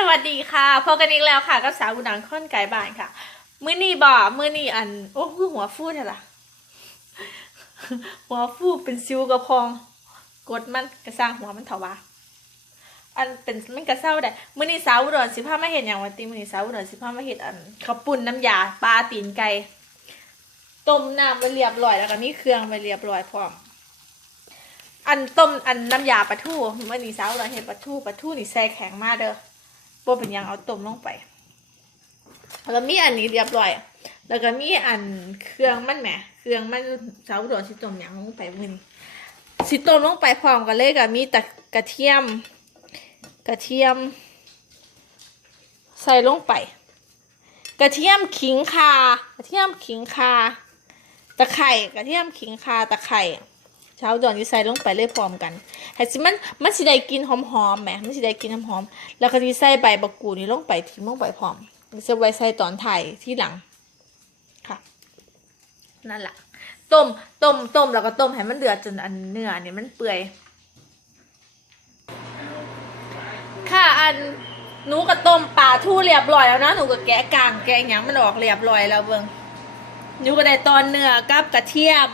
สวัสดีค่ะพบกันอีกแล้วค่ะกับสาวอุดังค้นไก่บ้านค่ะ มื้อนี้บ่มื้อนี้อัน โอ้คือหัวฟูดล่ะ หัวฟูเป็นซิวกระพอง กดมันกระสร้างหัวมันเถอะวะอันเป็นมันกระเซ้าได้มื้อนี้สาวอุดรสิพามาเห็นอย่างวันตีมื้อนี้สาวอุดรสิพามาเห็นอันข้าวปุ้นน้ำยาปลาตีนไก่ต้มน้ำไปเรียบร้อยแล้วก็มีเครื่องไปเรียบร้อยพร้อมอันต้มอันน้ำยาปลาทูมื่อนี้สาวเราเห็นปลาทูปลาทูนี่แซ่แข็งมากเด้อ บ่เป็นยังเอาต้มลงไป แล้วก็มีอันนี้เรียบร้อย แล้วก็มีอันเครื่องมันแหมเครื่องมันสาวโดดสิต้มยังลงไปมื้อนี้สิต้มลงไปพร้อมกันเลยก็มีแต่กระเทียม กระเทียม ใส่ลงไป กระเทียมขิงคากระเทียมขิงคาตะไคร่กระเทียมขิงคาตะไคร่ เช้าดอนที่ใส่ลงไปเลยพร้อมกันให้สิมันมันสิได้กินหอมๆแหมมันสิได้กินหอมๆแล้วก็ที่ใส่ใบบักกูนี่ลงไปทิ้งลงไปพร้อมจะไว้ใส่ตอนถ่ายที่หลังค่ะนั่นแหละต้มต้มต้มแล้วก็ต้มให้มันเดือดจนอันเนื้อเนี่ยมันเปื่อย ค่ะอันหนูก็ต้มปลาทูเรียบร้อยแล้วนะหนูก็แกะกลางแกะหยังมันออกเรียบร้อยแล้วเบิ่งหนูก็ได้ตอนเนื้อกับกระเทียม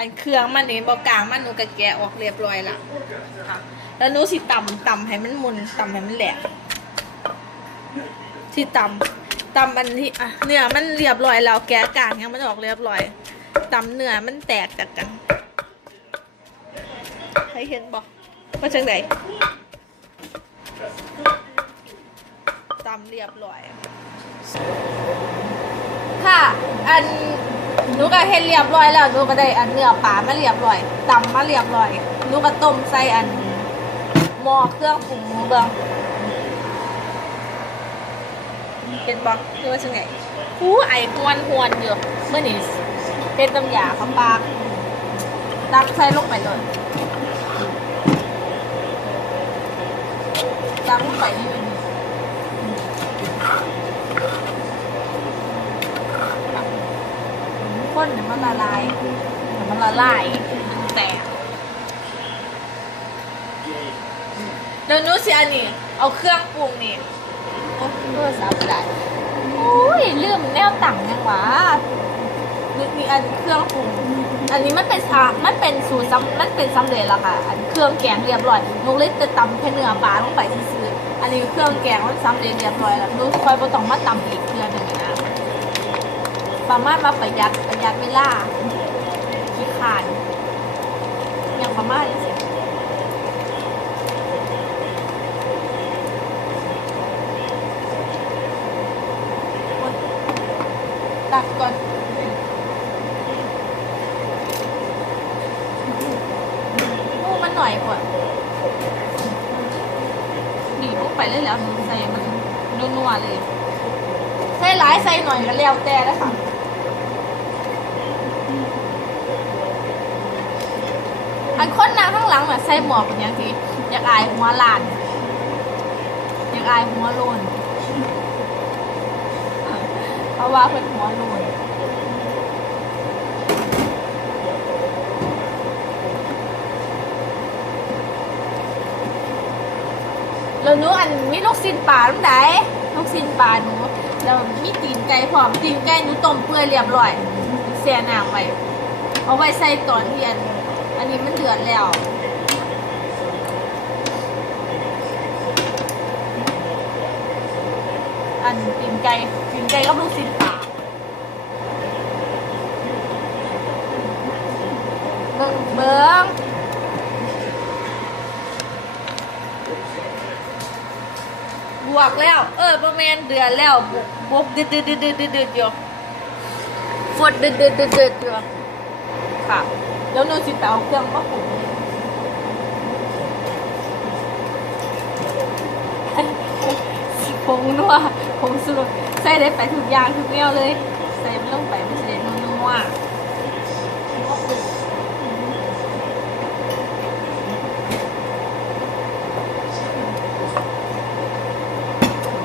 อันเครื่องมันนี่บอกกลางมันหนูก็แกะออกเรียบร้อยละค่ะ แล้วหนูสิตำตำให้มันมุนตำให้มันแหลกที่ตำตำอันที่อะเนื้อมันเรียบร้อยแล้วแกะกลางยังมันออกเรียบร้อยตำเนื้อมันแตกจากกันให้เห็นบอกว่าจังไดตำเรียบร้อย ค่ะ อัน หนูก็เฮ็ดเรียบร้อยแล้วหนูก็ได้อันเนื้อปลามาเรียบร้อยตำมาเรียบร้อยหนูก็ต้มใส่อันหม้อเครื่องปรุงหมูเบืองเป็นบอกหรือว่าจังไงอู้ไอ้หวนหวนอยู่เมื่อนี้เป็นตำยาข้าปลาตักใส่ลงไปเลยตักลงไปนี่เลย ข้นเนี่ยมันละลายเดี๋ยวมันละลายแตกเดี๋ยวนู้สิอันนี้ เอาเครื่องปรุงนี่โอ้โทรศัพท์ได้อุ้ยลืมแนวตั้งยังวะนี่นี่อันเครื่องปรุงอันนี้มันเป็นอะมันเป็นสูตรซ้ำมันเป็นสำเร็จแล้วค่ะ อันเครื่องแกงเรียบร้อยหนูเลยจะตำแค่เนื้อปลาลงไปซื่ออันนี้เครื่องแกงมันสำเร็จเรียบร้อยแล้วหนูคอยบ่ต้องมาตำอีกเทื่อหนึงอะนะ สามารถมาประหยัดประหยัดเวลาขี้ขานอย่างประมาณนี้สิตักก่อนโอ้มันหน่อยกว่าดีลงไปเลยแล้วใส่มันนัวๆเลย ใส่หลายใส่หน่อยก็แล้วแต่นะคะ อันคนนางข้างหลังน่ะใส่หมวกเป็นอย่างทีอยากอายหัวลานอยากอายหัวโลนเพราะว่าเป็นหัวโลนแล้วหนูอันมีลูกซินปลาตั้งไหนลูกซินปลาหนูแล้วมีตีนไก่พร้อมตีนไก่หนูต้มเปื่อยเรียบร้อยเสียน้ำไว้เอาไว้ใส่ตอนเทียน อันนี้มันเดือดแล้วอันตีนไก่ตีนไก่กับลูกชิ้นปลาเบิ้งเบิ้งบวกแล้ว เออประมาณเดือนแล้วบวกบวกดือดเดืดดืดดืดดืดดืดอยู่ฟดเดือดเดืดดืดดืดอยู่ค่ะ แล้วหนูสิไปเอาเครื่องมาปรุงผงนัวผงสูตรใส่ได้ไปทุกอย่างทุกแนวเลย ใส่มันลงไปไมันจะได้นัว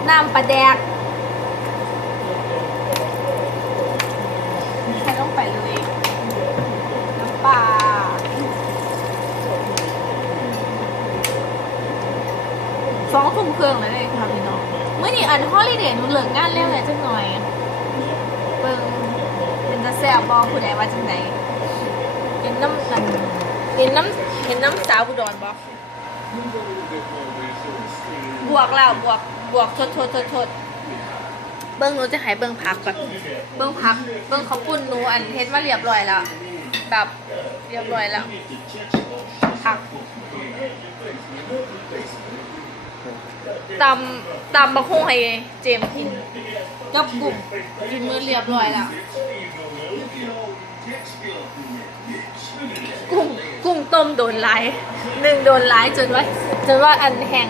น้ำปลาแดกใส่ลงไปเลย น้ำปลาสองทุ่มเครื่องเลยค่ะพี่น้อง มื่อนี้อันฮอลิเดย์หนูเลิกงานเร็วเลยจังหน่อยเบิ่งเป็นตาแซ่บบอผู้ใดว่าจังไหนเห็ น้ำอันเห็นน้ำเห็นน้ำสาวอุดรบอบวกแล้วบวกบวกทดทดทดทดเบิ้งหนูจะหายเบิ้งพักแบบเบิ้งพักเบิ้งเขาปุ่นหนูอันเฮ็ดมาเรียบร้อยแล้วแบบเรียบร้อยแล้วพักตำตำบะฮุ่งให้เจมส์กินกับบุ่มกินมือเรียบร้อยแล้วกุ้งกุ้ง ต้มโดนไล่หนึ่งโดนไล่จนว่าจนว่าอันแห้ง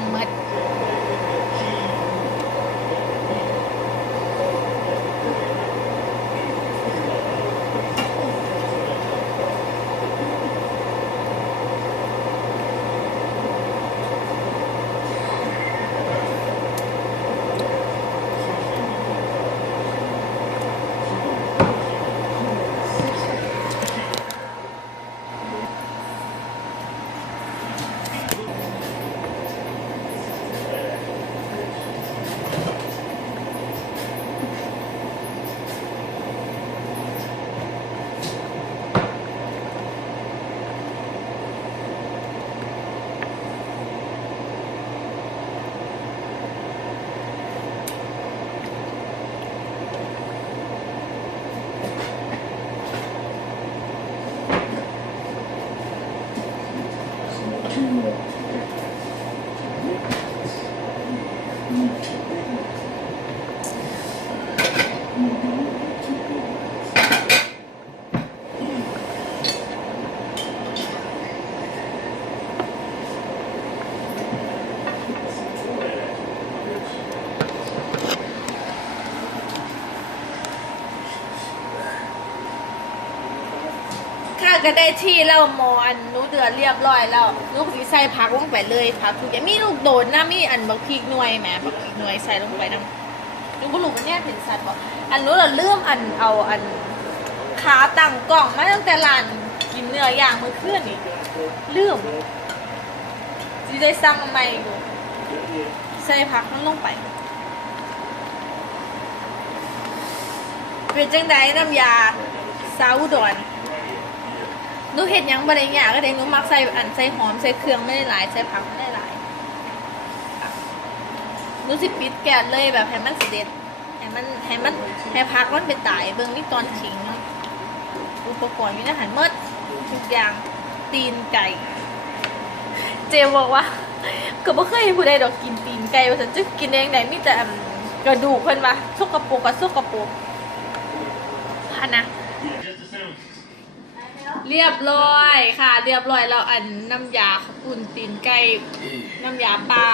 ก็ได้ที่แล้วหมออันหนูเดือดเรียบร้อยแล้วลูกสีใส่ผักลงไปเลยผักทุกอย่างมีลูกโดดนะมีอันบักพริกหน่วยแหมบักพริกหน่วยใส่ลงไปน้ำหนูก็รู้มันเนี่ยเห็นสัตว์บอกอันนู้นเราเริ่มอันเอาอันขาตั้งกล่องมาตั้งแต่ร้านกินเนื้อย่างมือเคลื่อนอีกเริ่มจีได้สั่งใหม่อยู่ใส่ผักมันลงไปเป็นจังไดน้ำยาซาอุดอน หนูเห็ดยังบะไรอย่างก็ได้หนูมักใส่อันใส่หอมใส่เครื่องไม่ได้หลายใส่ผักไม่ได้หลายหนูสิปิดแก๊สเลยแบบให้มันเสด็จให้มันให้มันให้พักมันไปตายเบิ่งนี่ตอนทิ้งอุปกรณ์มีอาหารหมดทุกอย่างตีนไก่ เจมบอกว่าก็บ่เคยผู้ใดดอกกินตีนไก่ว่าฉันจะกินเองไหนมีแต่กระดูกเพิ่นว่าสกปรกกับสกปรกพะนะ เรียบร้อยค่ะ เรียบร้อยแล้วอันน้ำยาข้าวปุ่นตีนไก่น้ำยาปลา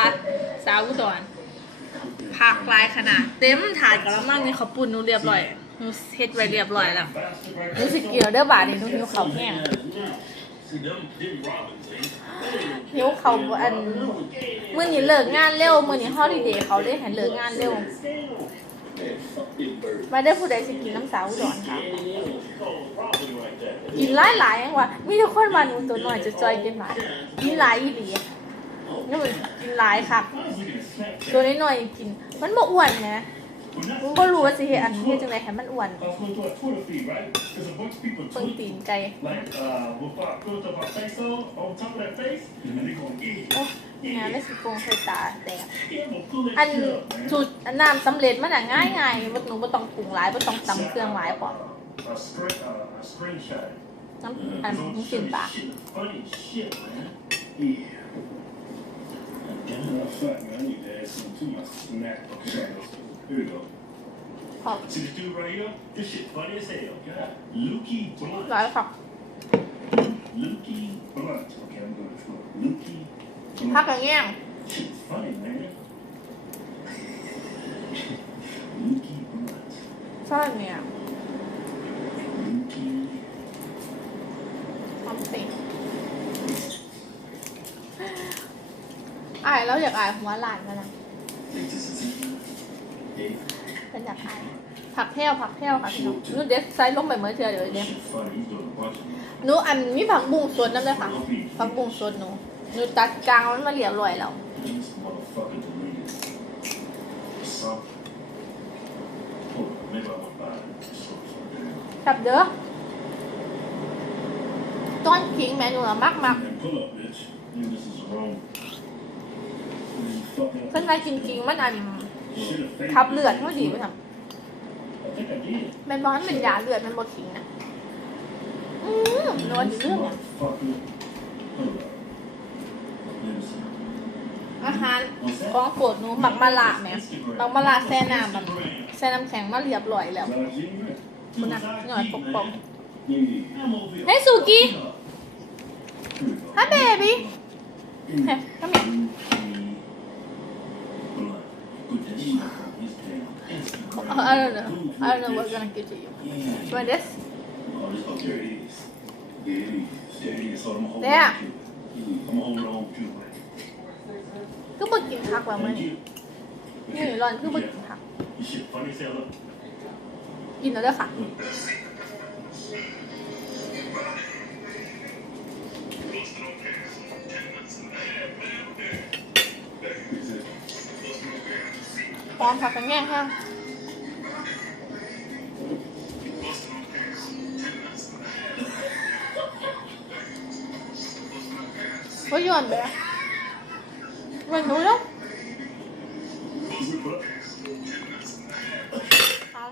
สาวอุดรผักลายขนาดเต็มถาดกับละมังนี่ข้าวปุ่นนูเรียบร้อยนูเฮ็ดไว้เรียบร้อยแล้วหนูสิเกี่ยวเด้อบาดนี่นูหิวข้าแห้งหิวข้าอันมื้อนี้เลิกงานเร็วมื้อนี้ฮอลิเดย์เขาเลยให้เลิกงานเร็ว มาได้อผู้ใดสิกินน้ำสาวอุดรค่ะ กินหลายหลายๆอย่างว่ามีทุกคนมาหนูตัวหน่อยจะจอยกินหลายมีหลายอีหลีนี่มันกินหลายครับตัวน้อยๆกิน มันบ่อ้วนไงมันบ่รู้ว่าสิเฮ็ดอันเฮ็ดจังไดให้มันอ้วน I was going to a Twitter feed, right? Because a bunch of people เบิ่ง tweet ตีนไก่ นะไม่สิโกงใส่ตาแต่อันสูตอันน้ำสำเร็จมันอะง่ายไง่าหนูไม่ต้องถุงหลายไม่ต้องตำเครื่องหลายพอน้ำอันนี้กินปะา好。来了，好。Lucky พัก Blunt. กระแง่ง Shit's funny, man. Lukey Blunt. ซ่อนเนี่ย Lukey. ทำเป็นอายแล้วอยากอายหัวหลานมานะ Think this is it? Yeah. เป็นอยากอายผักแพร่วผักแพร่วค่ะพี่น้องหนูเด็ดไซส์ลงไปเมื่อเทื่อเดี๋ยวเดี๋ยว Shit's funny. He's doing a bunch of หนูอันมีผักบุ้งสดน้ำเลยค่ะผักบุ้งสดหนู หนูตัดกลางมันมาเหลียวรวยแล้ว These motherfucking leaves. Something. Hold on, maybe I went by it. So it's like จับเด้อต้นขิงแม่หนูอะมากมาก that. Hey, pull up, bitch. Yeah, this is wrong. You fucking- ๆเพิ่นว่าจริงๆมันอัน Should've faked ทับเลือด this. เท่าดีไปทำ I think I did. แมนบอลมันเป็นยาเลือดแมนบอลขิงนะอืมนวลเรื่อง Motherfucker. Hold on. Let me see. อาหารของโปรดหนูหมักมะละแหมหมักมะละแซ่น้ำมันแซ่น้ำแข็งมาเรียบร้อยแล้วคุณน่ะหน่อยปกๆ Hey, Suki. Hi baby Hey, come here Oh, I don't know I don't know what's gonna give to you You want this There. คือบ่กินผักว่ามื้อนี้นี่ร้อนคือบ่กินผักกินแล้วเด้อค่ะพร้อมผักกันแง่งค่ะว่าย้ อนไปอะวันนู้นแล้วเอา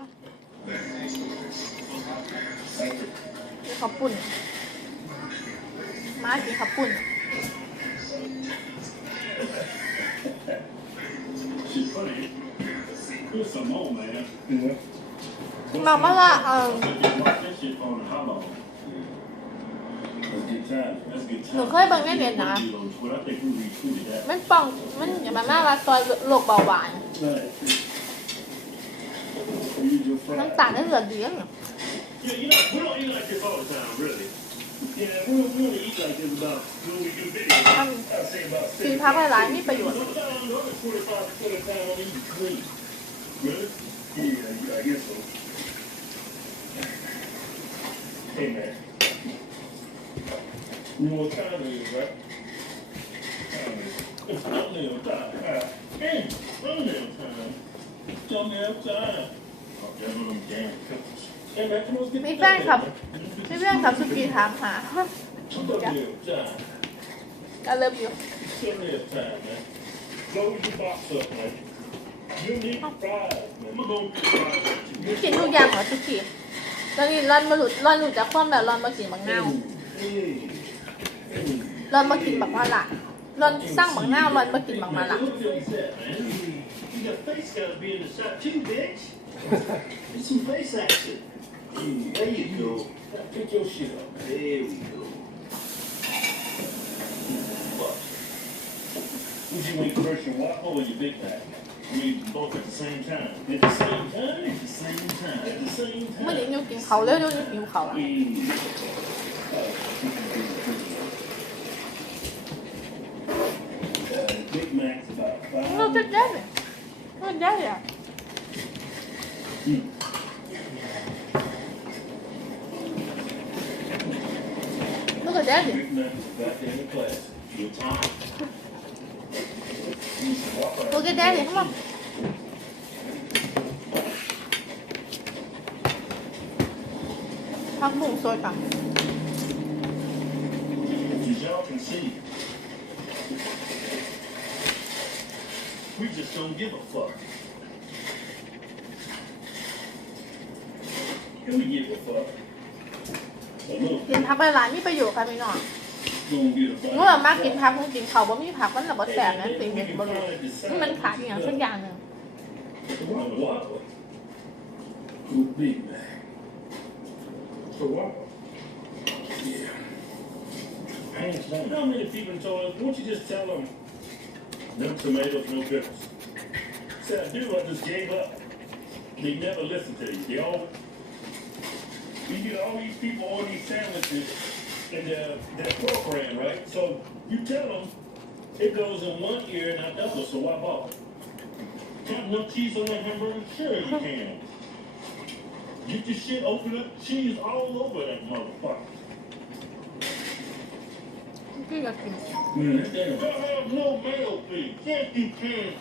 กินข้าวปุ้นมากินข้าวปุ้นมาเมื่อละเออ หนูเคยเบิ่งในเน็ตนะ มันป้อง มันอย่ามามาว่าซอยโรคเบาหวาน น้ำตาลในเลือดดีอะ Yeah, you know, we don't eat like this all the time, really. Yeah, we don't really eat like this about when we do videos. มัน I'd say about กิน six. พักหลายๆมีประโยชน์ Sometimes the other 25 percent of the time I'm eating clean. Really? Yeah, I guess so. Hey, man. You know what time it is, right? Time is. It's thumbnail time. Ah, Hey, thumbnail time. Thumbnail time. Oh, that's one of them damn pickles. Hey, man, come on, let's get มี the แฟนคลับ thumbnail, man. มีแฟนคลับสุกี้ถามหา Thumbnail time. ก็เริ่มอยู่ Thumbnail time, man. Load your box up, man. You need fries, man. I'm gonna go get fries. กินทุกอย่างเหรอสุกี้ตอนนี้ร่อนมาหลุดร่อนหลุดจากความแบบร่อนมากินบางนาว Hey, hey. ร่อนมากินบักมาละร่อนสร้างบางนาวร่อนมากินบักมาละ Look at that, man. Your face gotta be in the shot too, bitch. Get some face action. There you go. Now pick your shit up. There we go. Fuck. Would you want commercial waffle or your Big Mac? We eat both at the same time. At the same time? At the same time. At the same เมื่อ time. นี้นิวกินเขาวเร็วนิวหิวเขาวละ Big Mac's about เรา five. จะได้เลยมันได้อะ Hmm. Look at that. Big Mac is back in the class. Your time. You should walk out. Look at that. Come on. ผักบุ้งสดอะ As y'all can see, we just don't give a fuck. And we give a fuck. A little กินผักหลายๆมีประโยชน์ค่ะพี่น้อง gonna get a เมื่อ fuck. มากกินผักคงกินเขาวบ่มีผักมันระบดแสบนะสิ่งเด็ดบ่รู้มันขาดอหย่างสักอย่างหนึ่ง A Whopper. Good Big Mac. For what? Yeah. Hands down. How many people told us, won't you just tell them, no tomatoes, no pickles? Said, I do, I just gave up. They never listen to you. They all, you get all these people on these sandwiches and their, their program, right? So you tell them it goes in one ear and not the other, so why bother? Got no cheese on that hamburger? Sure you can. Get your shit, open up, cheese all over that motherfucker. Don't have no bail fee. Fuck you, cash.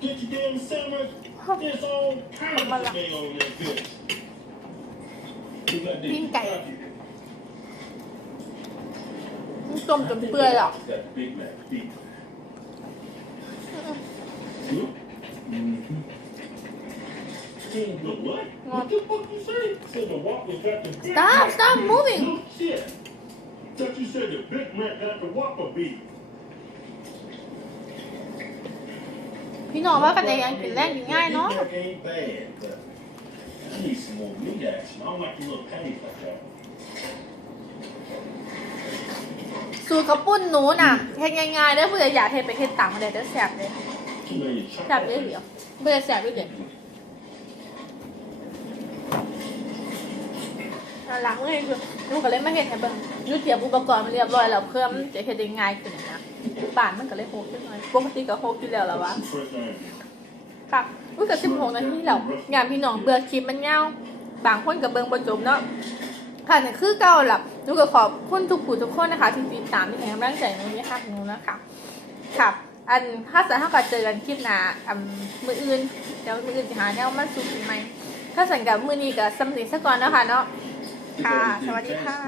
Get your damn sandwich. This all kinds of bail on that bitch. Pin cày Tôm tầm big man. Stop, stop moving! No shit. Thought you said the Big Mac got the Whopper beef. พี่น้องว่ากันเองยังกินแรงกินง่ายเนาะ Big Mac ain't bad, but I need some more meat action. I don't like the little patties like that. สูตรข้าวปุ้นหนูน่ะเฮ็ดง่ายๆเด้อผู้ใดอยากเฮ็ดไปเฮ็ดตามมาได้เด้อแซ่บเลย Too many แซ่บเลยเดียวเบื่อแซ่บเลยเดียวเอาล้างมือให้ดูหนูก็เลยมาเฮ็ดให้เบิ่งหนูเตรียมอุปกรณ์มาเรียบร้อยแล้วเพื่อมันจะเฮ็ดได้ง่ายขึ้นนะบ้านมันก็เลยโฮกขึ้นหน่อยปกติก็โฮกอยู่แล้วละวะค่ะอุ้ยกับสิบหกนาทีแล้วงานพี่น้องเบื่อคลิปมันยาบางคนกับเบิ่งบ่จบเนาะค่ะนี่คือเก่าหล่ะหนูก็ขอบคุณทุกผู้ทุกคนนะคะที่ติดตามที่ให้กำลังใจหนูนี่ค่ะหนูนะคะค่ะ อันถ้าสันถ้าเกิดเจอกันคลิปหน้าอันมืออื่นเดี๋ยวมืออื่นจะหาแนวมาสู่ปีใหมถ้าสันกับมือนี้กับสำเร็จซะก่อนนะคะเนาะ ค่ะสวัสดีค่ะ